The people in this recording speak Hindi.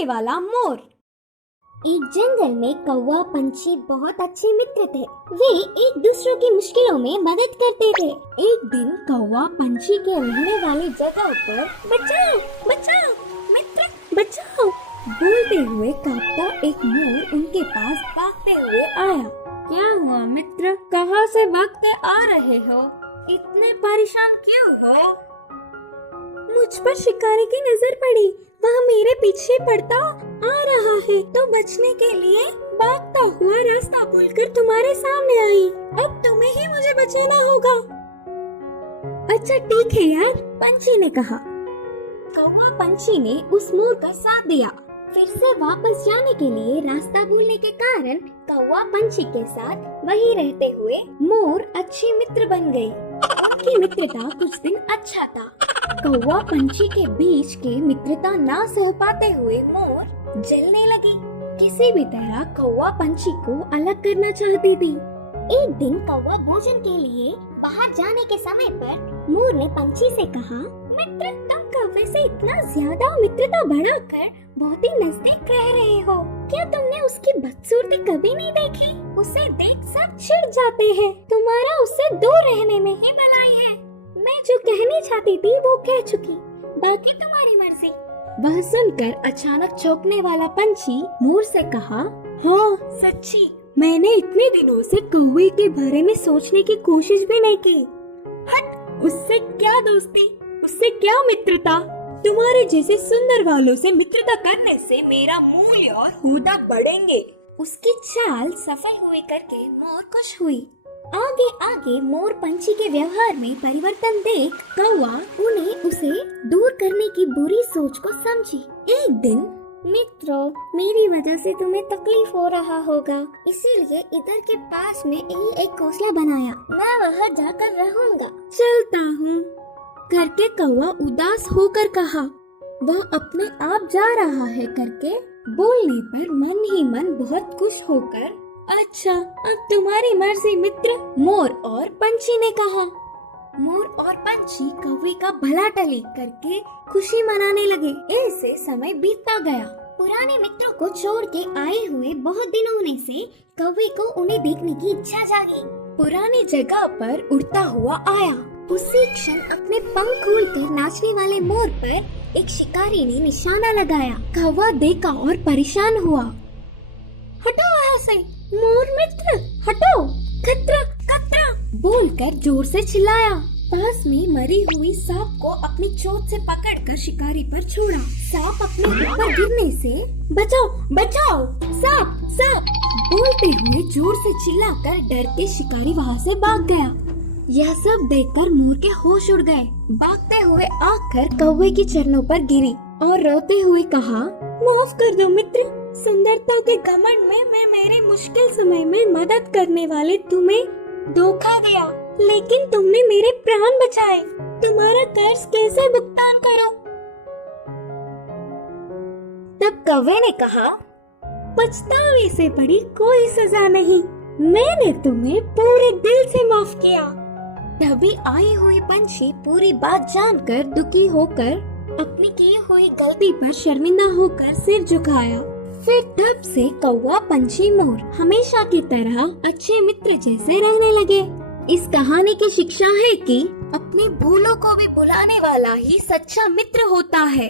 सिखाने वाला मोर। एक जंगल में कौवा पंछी बहुत अच्छे मित्र थे। वे एक दूसरों की मुश्किलों में मदद करते थे। एक दिन कौवा पंछी के रहने वाली जगह पर बचाओ बचाओ मित्र बचाओ बोलते हुए कांपता एक मोर उनके पास भागते हुए आया। क्या हुआ मित्र, कहाँ से भागते आ रहे हो? इतने परेशान क्यों हो? मुझ पर शिकारी की नजर पड़ी, वह मेरे पीछे पड़ता आ रहा है तो बचने के लिए भागता हुआ रास्ता भूलकर तुम्हारे सामने आई। अब तुम्हें ही मुझे बचाना होगा। अच्छा ठीक है यार, पंछी ने कहा। कौवा पंछी ने उस मोर का साथ दिया। फिर से वापस जाने के लिए रास्ता भूलने के कारण कौवा पंछी के साथ वहीं रहते हुए मोर अच्छे मित्र बन गए। उनकी मित्रता कुछ दिन अच्छा था। कौवा पंछी के बीच के मित्रता ना सह पाते हुए मोर जलने लगी। किसी भी तरह कौवा पंछी को अलग करना चाहती थी। एक दिन कौवा भोजन के लिए बाहर जाने के समय पर मोर ने पंछी से कहा, मित्र तुम कौवे से इतना ज्यादा मित्रता बढ़ाकर बहुत ही नजदीक रह रहे हो। क्या तुमने उसकी बदसूरती कभी नहीं देखी? उसे देख सब चिढ़ जाते हैं। तुम्हारा उससे दूर रहने में ही भलाई है। मैं जो कहनी चाहती थी वो कह चुकी, बाकी तुम्हारी मर्जी। वह सुनकर अचानक चौंकने वाला पंछी मोर से कहा, हाँ सच्ची, मैंने इतने दिनों से कौवे के बारे में सोचने की कोशिश भी नहीं की। हट, उससे क्या दोस्ती, उससे क्या मित्रता? तुम्हारे जैसे सुंदर वालों से मित्रता करने से मेरा मूल्य और हुदा बढ़ेंगे। उसकी चाल सफल हुई करके मोर खुश हुई। आगे आगे मोर पंछी के व्यवहार में परिवर्तन देख कौवा उन्हें उसे दूर करने की बुरी सोच को समझी। एक दिन, मित्रों मेरी वजह से तुम्हें तकलीफ हो रहा होगा, इसीलिए इधर के पास में एक घोंसला बनाया। मैं वहाँ जाकर रहूंगा। चलता हूँ करके कौवा उदास होकर कहा। वह अपने आप जा रहा है करके बोलने पर मन ही मन बहुत खुश होकर, अच्छा अब तुम्हारी मर्जी मित्र, मोर और पंछी ने कहा। मोर और पंछी कौवे का भला टली करके खुशी मनाने लगे। ऐसे समय बीतता गया। पुराने मित्रों को छोड़ के आए हुए बहुत दिन होने से कौवे को उन्हें देखने की इच्छा जागी। पुरानी जगह पर उड़ता हुआ आया। उसी क्षण अपने पंख खोलकर नाचने वाले मोर पर एक शिकारी ने निशाना लगाया। कौवा देखा और परेशान हुआ। हटो वहाँ से, मोर मित्र हटो, खतरा खतरा बोलकर जोर से चिल्लाया। पास में मरी हुई सांप को अपनी चोट से पकड़कर शिकारी पर छोड़ा। सांप अपने ऊपर गिरने से बचाओ बचाओ, सांप सांप बोलते हुए जोर से चिल्लाकर डर के शिकारी वहाँ से भाग गया। यह सब देखकर मोर के होश उड़ गए। भागते हुए आकर कौवे की चरणों पर गिरी और रोते हुए कहा, माफ कर दो मित्र, सुंदरता के घमंड में मैं मेरे मुश्किल समय में मदद करने वाले तुम्हें धोखा दिया, लेकिन तुमने मेरे प्राण बचाए। तुम्हारा कर्ज कैसे भुगतान करो? तब कौवे ने कहा, पछतावे से बड़ी कोई सजा नहीं, मैंने तुम्हें पूरे दिल से माफ किया। तभी आई हुई पंछी पूरी बात जानकर दुखी होकर अपनी की हुई गलती पर शर्मिंदा होकर सिर झुकाया। फिर तब से कौवा पंछी मोर हमेशा की तरह अच्छे मित्र जैसे रहने लगे। इस कहानी की शिक्षा है कि अपनी भूलों को भी भुलाने वाला ही सच्चा मित्र होता है।